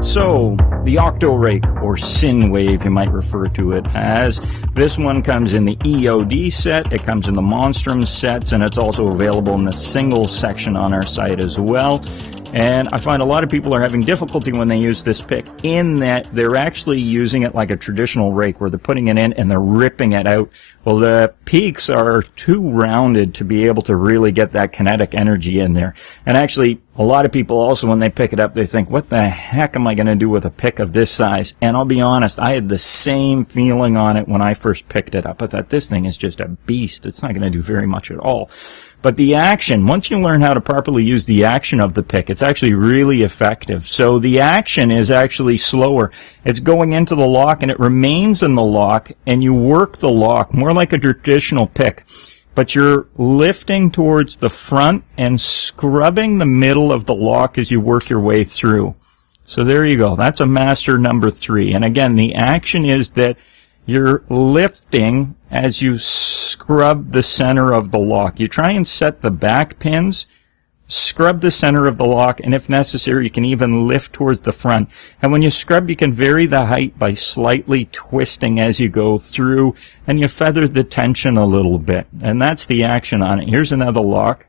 So, the Octo Rake, or Sin Wave, you might refer to it as. This one comes in the EOD set, it comes in the Monstrum sets, and it's also available in the single section on our site as well. And I find a lot of people are having difficulty when they use this pick, in that they're actually using it like a traditional rake, where they're putting it in and they're ripping it out. Well, the peaks are too rounded to be able to really get that kinetic energy in there. And actually, a lot of people also, when they pick it up, they think, what the heck am I going to do with a pick of this size? And I'll be honest, I had the same feeling on it when I first picked it up. I thought, this thing is just a beast. It's not going to do very much at all. But the action, once you learn how to properly use the action of the pick, it's actually really effective. So the action is actually slower. It's going into the lock and it remains in the lock, and you work the lock more like a traditional pick. But you're lifting towards the front and scrubbing the middle of the lock as you work your way through. So there you go. That's a master number 3. And again, the action is that you're lifting as you scrub the center of the lock. You try and set the back pins, scrub the center of the lock, and if necessary, you can even lift towards the front. And when you scrub, you can vary the height by slightly twisting as you go through, and you feather the tension a little bit. And that's the action on it. Here's another lock.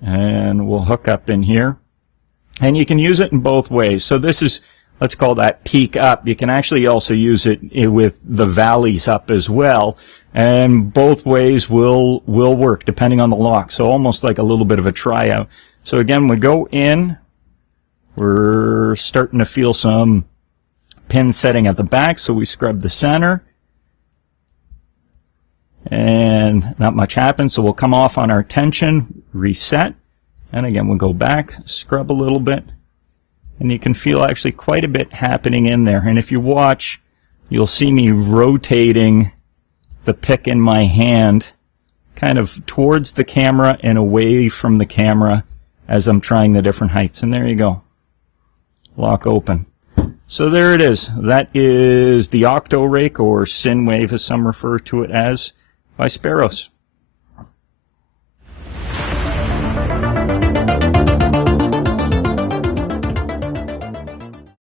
And we'll hook up in here. And you can use it in both ways. So this is, let's call that peak up. You can actually also use it with the valleys up as well. And both ways will work depending on the lock. So almost like a little bit of a tryout. So again, we go in. We're starting to feel some pin setting at the back. So we scrub the center. And not much happens. So we'll come off on our tension, reset. And again, we'll go back, scrub a little bit. And you can feel actually quite a bit happening in there. And if you watch, you'll see me rotating the pick in my hand kind of towards the camera and away from the camera as I'm trying the different heights. And there you go. Lock open. So there it is. That is the Octo Rake, or Sin Wave as some refer to it as, by Sparrows.